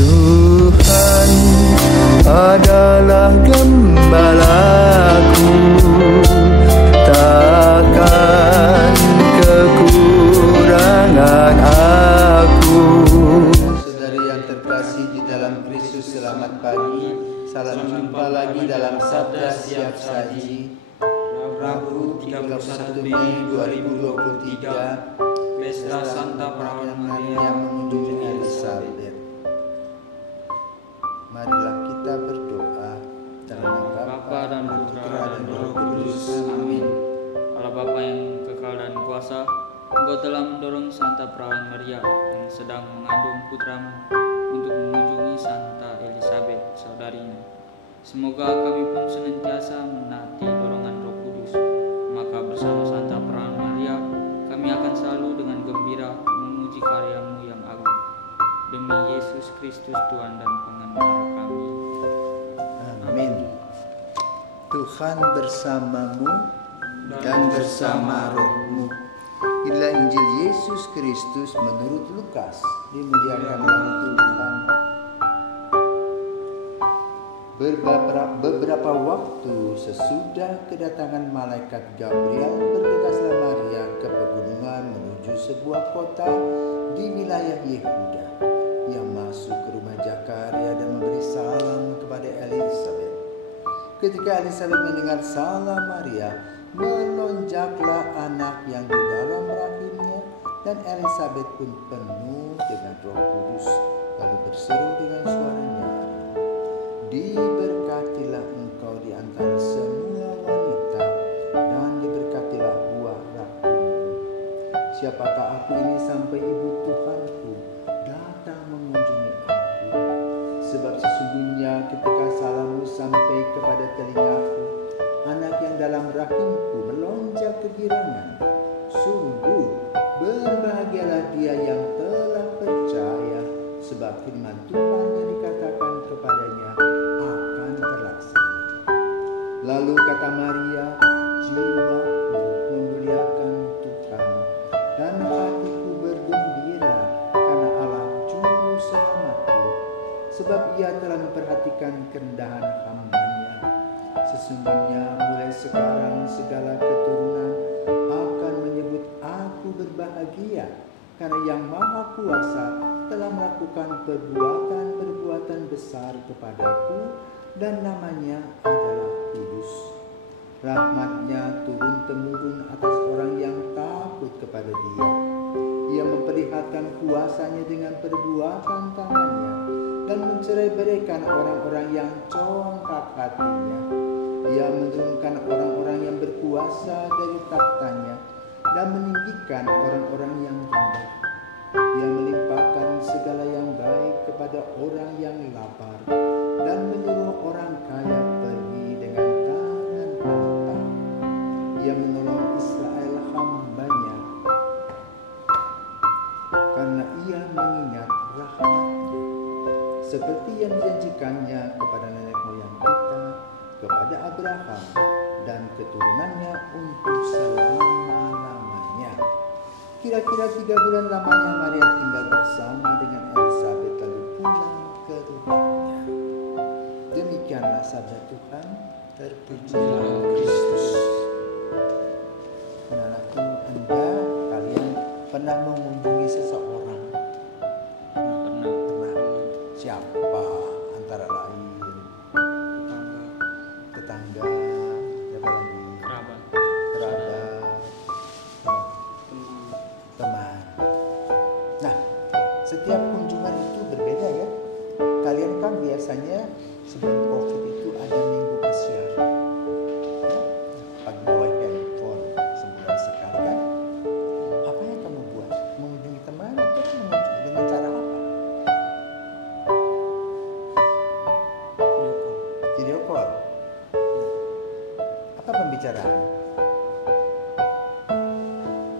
Tuhan adalah gembalaku, takkan kekurangan aku. Saudari yang terkasih di dalam Kristus, selamat pagi. Salam jumpa lagi dalam Sabda Siap Saji, Rabu 31 Mei 2023, Pesta Santa Perawan Maria mengunjungi Elizabeth. Marilah kita berdoa. Dalam Bapa dan Putra dan Roh Kudus. Amin. Allah Bapa yang kekal dan kuasa, Engkau telah mendorong Santa Perawan Maria yang sedang mengandung putramu untuk mengunjungi Santa Elizabeth, saudarinya. Semoga kami pun senantiasa menaati dorongan Roh Kudus, maka bersama Santa Perawan Maria kami akan selalu dengan gembira memuji karyamu yang agung. Demi Yesus Kristus Tuhan dan Pengantara kami. Amin. Tuhan bersamamu dan bersama rohmu. Inilah Injil Yesus Kristus menurut Lukas. Dimuliakanlah Tuhan. Beberapa waktu sesudah kedatangan malaikat Gabriel, bergegaslah Maria ke pegunungan menuju sebuah kota di wilayah Yehuda. Ia masuk ke rumah Zakaria dan memberi salam kepada Elizabeth. Ketika Elizabeth mendengar salam Maria, melonjaklah anak yang di dalam rahimnya, dan Elizabeth pun penuh dengan Roh Kudus, lalu berseru dengan suara nyaring, "Diberkatilah engkau di antara semua wanita, dan diberkatilah buah rahimmu. Siapakah aku ini sampai ibu Tuhanku datang mengunjungi aku? Sebab sesungguhnya ketika salammu sampai kepada telingaku, anak yang dalam rahimku melonjak kegirangan. Sungguh berbahagialah dia yang telah percaya, sebab firman Tuhan yang dikatakan kepadanya akan terlaksana." Lalu kata Maria, "Jiwaku memuliakan Tuhan, dan hatiku bergembira karena Allah Juru Selamatku, sebab Ia telah memperhatikan kerendahan hamba-Nya. Sesungguhnya mulai sekarang segala keturunan akan menyebut aku berbahagia, karena Yang Maha Kuasa telah melakukan perbuatan-perbuatan besar kepadaku, dan namanya adalah kudus. Rahmat-Nya turun-temurun atas orang yang takut kepada Dia. Ia memperlihatkan kuasa-Nya dengan perbuatan tangan-Nya, dan mencerai-beraikan orang-orang yang congkak hatinya. Ia menurunkan orang-orang yang berkuasa dari takhta-Nya, dan meninggikan orang-orang yang rendah. Ia melimpahkan segala yang baik kepada orang yang lapar, dan menyuruh orang kaya pergi dengan tangan lapang. Ia menolong Israel hamba-Nya, karena Ia mengingat rahmat-Nya, seperti yang dijanjikannya kepada nenek moyang kita, kepada Abraham dan keturunannya untuk selama-lamanya." Kira-kira 3 bulan lamanya Maria tinggal bersama dengan Elizabeth, lalu pulang ke rumahnya. Demikianlah sabda Tuhan. Terpujilah Kristus. Anak-anakku, kalian pernah mengunjungi seseorang? Pernah. Siapa antara lain? Tetangga, siapa lagi? Kerabat, teman. Nah, setiap kunjungan itu berbeda ya. Kalian kan biasanya sebelum COVID itu ada minggu pesiar, pakai bawa handphone sebulan sekali kan. Apa yang kamu buat? Mengunjungi teman atau mengunjungi dengan cara apa? Video call. Apa pembicaraan?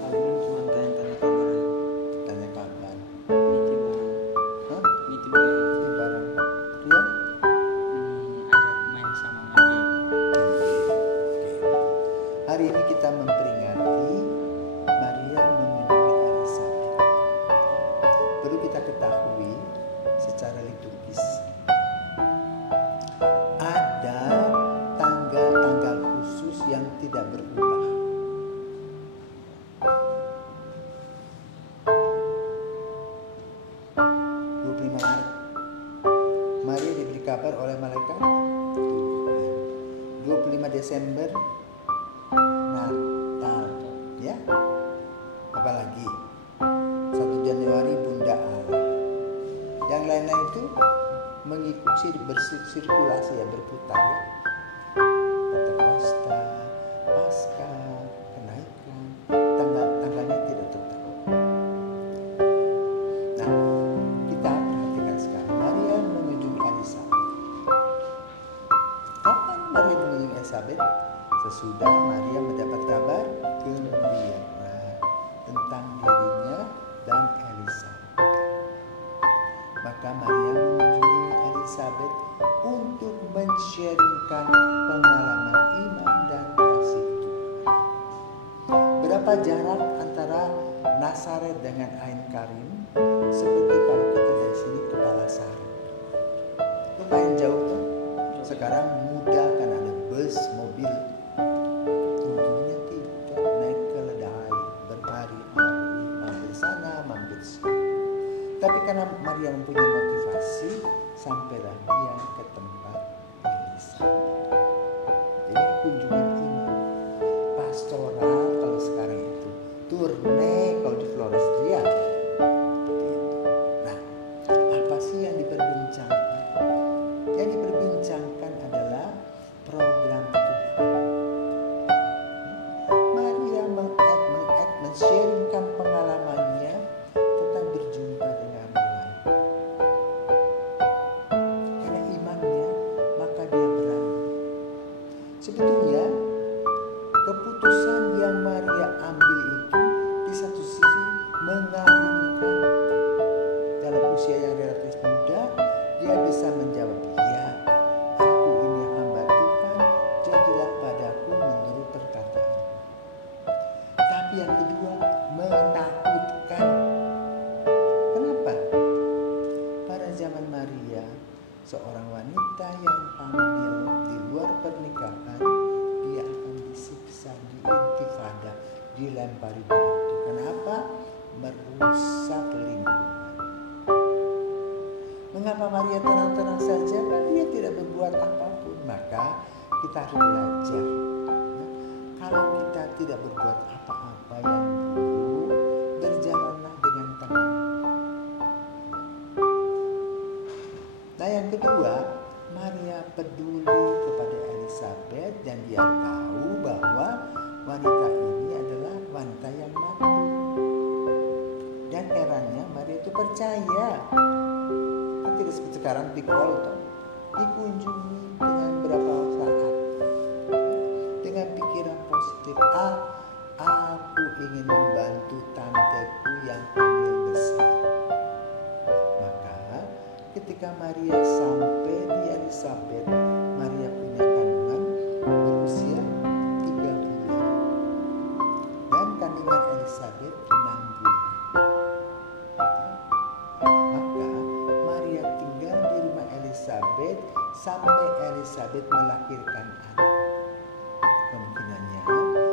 Palingan cuma tanya-tanya kabar aja. Tanya kabar. Nitip barang. Hah? Nitip barang. Di barang. Dia? Ajak main sama kabar oleh malaikat Tuhan. 25 Desember Natal, ya. Apalagi 1 Januari Bunda Allah. Yang lain-lain itu mengikuti bersirkulasi, ya, berputar, ya. Pentakosta, Paskah, kenaikan, tanggalnya tidak tetap. Nah, kita perhatikan sekarang Maria mengunjungi Elizabeth. Kapan Maria mengunjungi Elizabeth? Sesudah Maria mendapat kabar gembira tentang dirinya dan Elizabeth. Maka Maria mengunjungi Elizabeth untuk men-sharingkan pengalaman iman dan kasih Tuhan. Berapa jarak antara Nazaret dengan Ain Karim? Seperti kalau kita dari sini ke Palasari. Lumayan jauh kan? Sekarang mudah kan, ada bus, mobil. Ujungnya tidak, naik keledai, berhari-hari, mampir sana, mampir sini. Tapi karena Maria mempunyai motivasi, sampailah dia ke tempat Elizabeth. Jadi kunjungan iman, pastoral kalau sekarang itu, turne kalau di Flores Dia. Nah, apa sih yang diperbincangkan? Yang diperbincangkan adalah program Tuhan. Maria men-sharingkan pengalamannya tentang berjumpa dengan malaikat. Karena imannya, maka dia berani. Sebetulnya keputusan yang Maria ambil itu di satu sisi mengagumkan. Dalam usia yang relatif muda, dia bisa menjawab, "Ya, aku ini hamba Tuhan, jadilah padaku menurut perkataan." Tapi yang kedua, menakutkan. Kenapa? Pada zaman Maria, seorang wanita yang hamil di luar pernikahan, dia akan disiksa, diintifada, dilempari batu. Kenapa? Merusak lingkungan. Mengapa Maria tenang-tenang saja? Kan dia tidak berbuat apapun. Maka kita harus belajar. Kalau kita tidak berbuat apa-apa yang buruk, berjalanlah dengan tenang. Nah, yang kedua, Maria peduli kepada Elizabeth dan dia tahu bahwa wanita ini adalah wanita yang mampu. Dan herannya Maria itu percaya. Kan tidak seperti sekarang di call, dikunjungi dengan berapa saat, dengan pikiran positif. Aku ingin membantu tanteku yang hamil besar. Maka ketika Maria sampai di Elizabeth, Maria punya kandungan berusia 3 bulan dan kandungan Elizabeth 6 bulan. Maka Maria tinggal di rumah Elizabeth sampai Elizabeth melahirkan anak. Kemungkinannya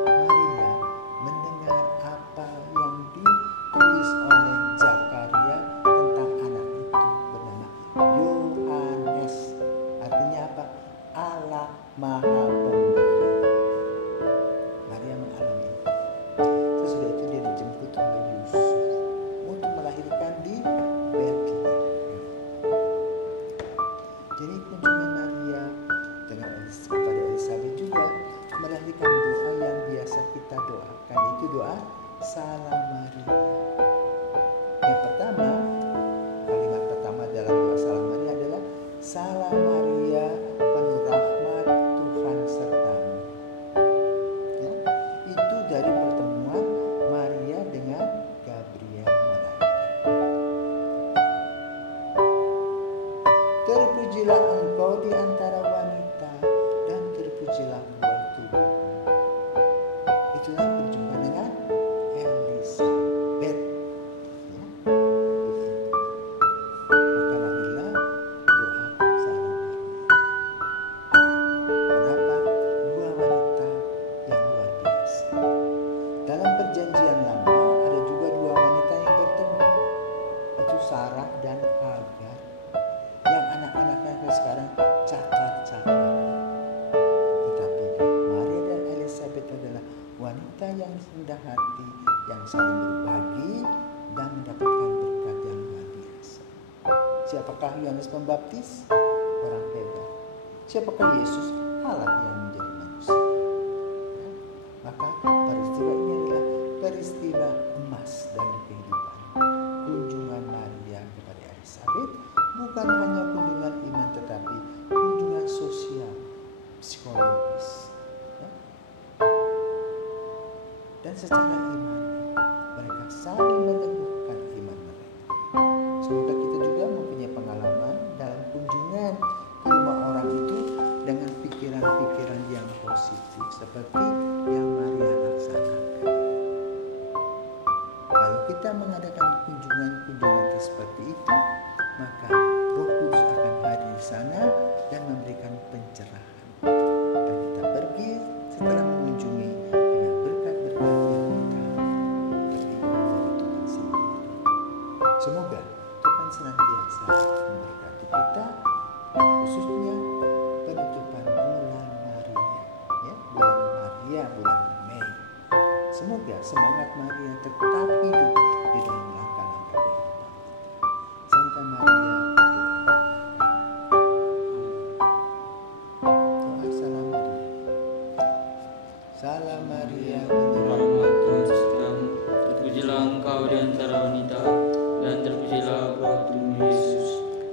Maria mendengar apa yang ditulis oleh Zakaria tentang anak itu bernama Yohanes. Artinya apa? Allah Maha Pemberi. Maria mengalami itu. Sesudah itu dia dijemput oleh Yusuf untuk melahirkan di Bethlehem. Jadi kunjungan Maria kepada Elizabeth juga melahirkan doa yang biasa kita doakan, itu doa Salam Maria. Yang pertama, kalimat pertama dalam doa Salam Maria adalah Salam Maria, penuh rahmat, Tuhan sertamu. Ya, itu dari pertemuan Maria dengan Gabriel malaikat. Terpujilah engkau di antara wanita dan terpujilah buah tubuhmu. Itulah berjumpa dengan Elizabeth. Ya, begitu. Maka lahirlah doa Salam Maria. Kenapa? Dua wanita yang luar biasa. Dalam perjanjian lama ada juga dua wanita yang bertemu. Itu Sarah dan Hagar. Yang anak-anaknya sekarang Siapakah Yohanes Pembaptis? Orang hebat. Siapakah Yesus? Allah yang menjadi manusia. Ya. Maka peristiwa ini adalah peristiwa emas dalam kehidupan. Kunjungan Maria kepada Elizabeth bukan hanya kunjungan iman, tetapi kunjungan sosial, psikologis. Ya. Dan secara iman mereka saling meneguhkan iman mereka. Semoga kita juga mempunyai pengalaman dalam kunjungan ke rumah orang itu dengan pikiran-pikiran yang positif seperti yang Maria laksanakan. Kalau kita mengadakan kunjungan-kunjungan seperti itu, maka Roh Kudus akan hadir di sana dan memberikan pencerahan. Dan kita pergi setelah mengunjungi dengan berkat-berkat yang kita terima dari Tuhan sendiri. Semoga Tuhan senantiasa memberkati kita, khususnya penutupan bulan Maria, ya, bulan Maria, bulan Mei. Semoga semangat Maria tetap hidup di dalam langkah-langkah kehidupan kita. Santa Maria, doa salam Maria. Salam Maria, Rahmat Tuhan sertamu, terpujilah engkau di antara wanita, dan terpujilah buah tubuhmu Yesus.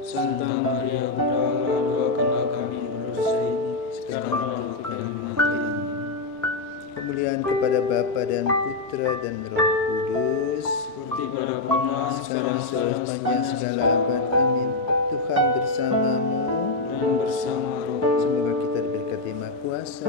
Santa Maria, Bunda Allah, doakanlah kami berdosa ini, sekarang dan waktu kami mati. kemuliaan kepada Bapa dan Putra dan Roh Kudus, Seperti pada permulaan, sekarang sepanjang segala abad. Amin. Tuhan bersamamu. dan bersama roh. Semoga kita diberkati Maha Kuasa,